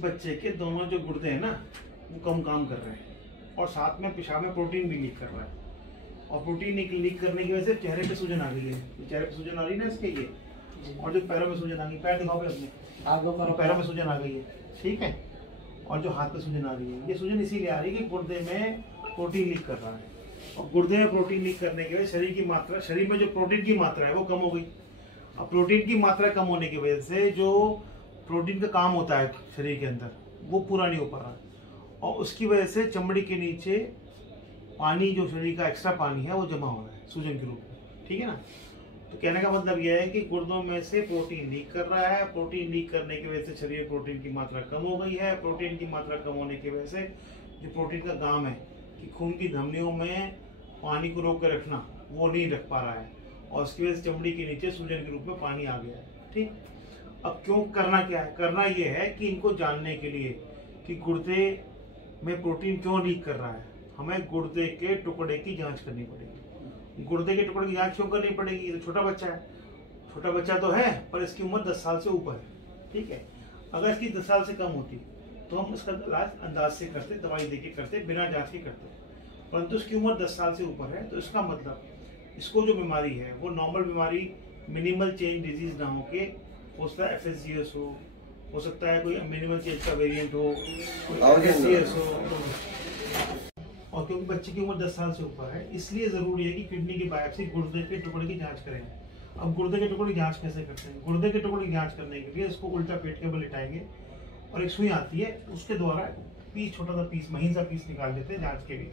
बच्चे के दोनों जो गुर्दे हैं ना वो कम काम कर रहे हैं और साथ में पेशाब में प्रोटीन भी लीक कर रहा है। और प्रोटीन लीक करने की वजह से चेहरे पे सूजन आ गई है। चेहरे पे सूजन आ रही है ना इसके ये, और जो पैरों में सूजन आ गई, पैर दिखाओ अपने, पैरों में सूजन आ गई है, ठीक है। और जो हाथ पे सूजन आ रही है, ये सूजन इसीलिए आ रही है कि गुर्दे में प्रोटीन लीक कर रहा है। और गुर्दे में प्रोटीन लीक करने की वजह से शरीर में जो प्रोटीन की मात्रा है वो कम हो गई। अब प्रोटीन की मात्रा कम होने की वजह से जो प्रोटीन का काम होता है शरीर के अंदर वो पूरा नहीं हो पा रहा, और उसकी वजह से चमड़ी के नीचे पानी, जो शरीर का एक्स्ट्रा पानी है वो जमा हो रहा है सूजन के रूप में, ठीक है ना। तो कहने का मतलब यह है कि गुर्दों में से प्रोटीन लीक कर रहा है। प्रोटीन लीक करने की वजह से शरीर में प्रोटीन की मात्रा कम हो गई है। प्रोटीन की मात्रा कम होने की वजह से जो प्रोटीन का काम है कि खून की धमनियों में पानी को रोक कर रखना, वो नहीं रख पा रहा है, और उसकी वजह से चमड़ी के नीचे सूजन के रूप में पानी आ गया है, ठीक। अब क्यों करना क्या है? करना ये है कि इनको जानने के लिए कि गुर्दे में प्रोटीन क्यों लीक कर रहा है, हमें गुर्दे के टुकड़े की जांच करनी पड़ेगी। गुर्दे के टुकड़े की जांच क्यों करनी पड़ेगी? ये तो छोटा बच्चा है, छोटा बच्चा तो है पर इसकी उम्र 10 साल से ऊपर है, ठीक है। अगर इसकी 10 साल से कम होती तो हम इसका इलाज अंदाज से करते, दवाई देके करते, बिना जांच के करते। परंतु इसकी उम्र 10 साल से ऊपर है, तो इसका मतलब इसको जो बीमारी है वो नॉर्मल बीमारी, मिनिमल चेंज डिजीज ना हो सकता है FSGS हो सकता है कोई मिनिमल चेंज का वेरिएंट हो, कोई FSCS हो। और क्योंकि बच्चे की उम्र 10 साल से ऊपर है, इसलिए जरूरी है कि किडनी की बायोप्सी, गुर्दे के टुकड़े की जांच करें। अब गुर्दे के टुकड़े की जांच कैसे करते हैं? गुर्दे के टुकड़े की जांच करने के लिए इसको उल्टा पेट के बल लिटाएंगे और एक सुई आती है, उसके द्वारा छोटा सा पीस, महीन सा पीस निकाल देते हैं जांच के लिए,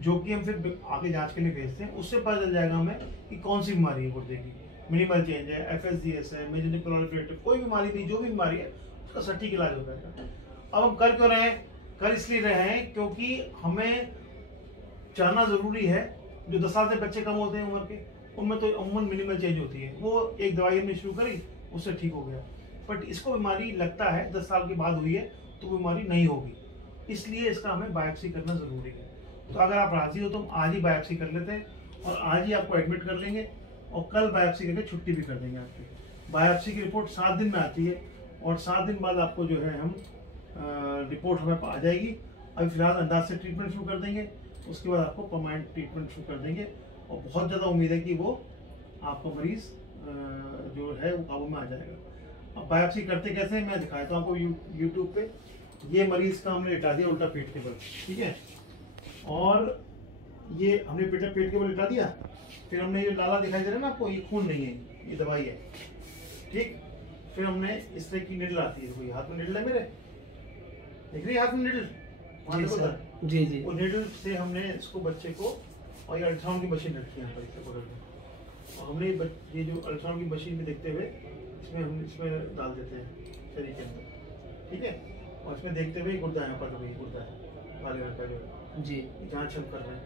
जो कि हम फिर आगे जांच के लिए भेजते हैं। उससे पता चल जाएगा हमें कि कौन सी बीमारी है गुर्दे की, मिनिमल चेंज है, FSGS है, मेजेटिक प्रोलिफरेटिव, कोई बीमारी भी, जो भी बीमारी है उसका सटीक इलाज हो जाएगा। अब हम कर क्यों रहे हैं? कर इसलिए रहे हैं क्योंकि हमें जानना जरूरी है। जो 10 साल से बच्चे कम होते हैं उम्र के, उनमें तो उम्र मिनिमल चेंज होती है, वो एक दवाई हमने शुरू करी, उससे ठीक हो गया। बट इसको बीमारी लगता है 10 साल के बाद हुई है तो बीमारी नहीं होगी, इसलिए इसका हमें बायोप्सी करना जरूरी है। तो अगर आप राजी हो तो हम आज ही बायोप्सी कर लेते हैं और आज ही आपको एडमिट कर लेंगे और कल बायोप्सी करके छुट्टी भी कर देंगे आपकी। बायोप्सी की रिपोर्ट 7 दिन में आती है और 7 दिन बाद आपको जो है हम रिपोर्ट हमें आ जाएगी। अभी फिलहाल अंदाज से ट्रीटमेंट शुरू कर देंगे, उसके बाद आपको परमानेंट ट्रीटमेंट शुरू कर देंगे, और बहुत ज़्यादा उम्मीद है कि वो आपका मरीज जो है वो काबू में आ जाएगा। अब बायोप्सी करते कैसे मैं दिखाता हूँ आपको यूट्यूब पे। ये मरीज का हमने लिटा दिया उल्टा पेट के बल, ठीक है, और ये हमने पेट के बल लिटा दिया। फिर हमने ये लाला दिखाई दे रहा है ना आपको, ये खून नहीं है, ये दवाई है, ठीक। फिर हमने इस तरह की निडल आती है, कोई हाथ में निडल है मेरे, देख रही है हाथ में निडल? जी जी। वो निडल से हमने इसको बच्चे को, और ये अल्ट्रासाउंड की मशीन रखी है यहाँ पर, इसे पकड़ के, और हमने ये जो अल्ट्रासाउंड की मशीन में देखते हुए इसमें डाल देते हैं शरीर के अंदर, ठीक है। और इसमें देखते हुए गुर्दा यहाँ पर, गुर्दा है काले रंग का जो जी, जांच हम कर रहे हैं,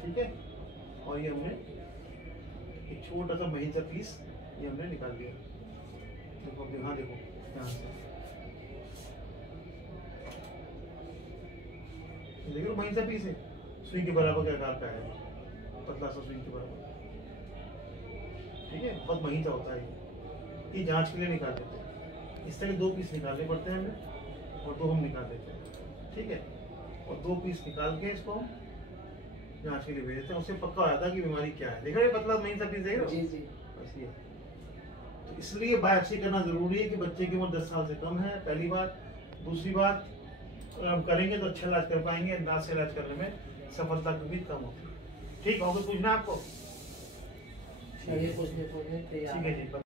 ठीक है। और ये हमने एक छोटा सा महीन सा पीस ये हमने निकाल दिया, देखो अब यहाँ देखो ध्यान से, देखो महीन सा पीस है, सुई के बराबर के आकार का है, पतला सा सुई के बराबर, ठीक है, बहुत महीन सा होता है। ये जांच के लिए निकाल देते हैं। इस तरह 2 पीस निकालने पड़ते हैं हमें, और 2 हम निकाल देते हैं, ठीक है। और 2 पीस निकाल के इसको हम जांच के लिए भेजते हैं, उससे पक्का हो जाता है कि बीमारी क्या है। देख रहे हैं पतला महीन सा पीस, देख रहे हो? जी जी, बस ये। तो इसलिए बायोप्सी करना जरूरी है कि बच्चे की उम्र 10 साल से कम है, पहली बात। दूसरी बात, अगर हम करेंगे तो अच्छा इलाज कर पाएंगे, अंदाज से इलाज करने में सफलता की उम्मीद कम होगी। ठीक, और कुछ पूछना है आपको? ठीक है जी।